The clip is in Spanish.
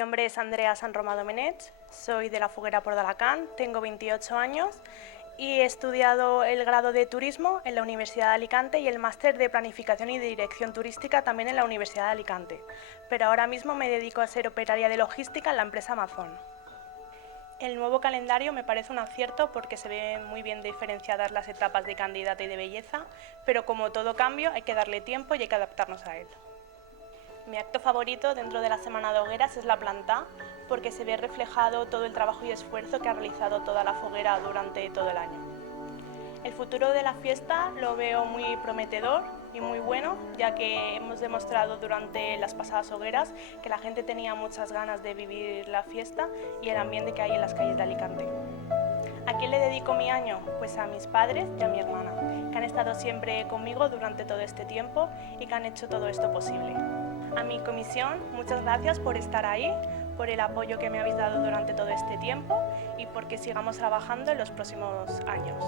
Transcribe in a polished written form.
nombre es Andrea San Romà Domenech, soy de la Foguera Port d'Alacant, tengo 28 años y he estudiado el grado de Turismo en la Universidad de Alicante y el máster de Planificación y Dirección Turística también en la Universidad de Alicante, pero ahora mismo me dedico a ser operaria de logística en la empresa Amazon. El nuevo calendario me parece un acierto porque se ven muy bien diferenciadas las etapas de candidata y de belleza, pero como todo cambio hay que darle tiempo y hay que adaptarnos a él. Mi acto favorito dentro de la Semana de Hogueras es la planta, porque se ve reflejado todo el trabajo y esfuerzo que ha realizado toda la foguera durante todo el año. El futuro de la fiesta lo veo muy prometedor y muy bueno, ya que hemos demostrado durante las pasadas hogueras que la gente tenía muchas ganas de vivir la fiesta y el ambiente que hay en las calles de Alicante. ¿A quién le dedico mi año? Pues a mis padres y a mi hermana, que han estado siempre conmigo durante todo este tiempo y que han hecho todo esto posible. A mi comisión, muchas gracias por estar ahí, por el apoyo que me habéis dado durante todo este tiempo y porque sigamos trabajando en los próximos años.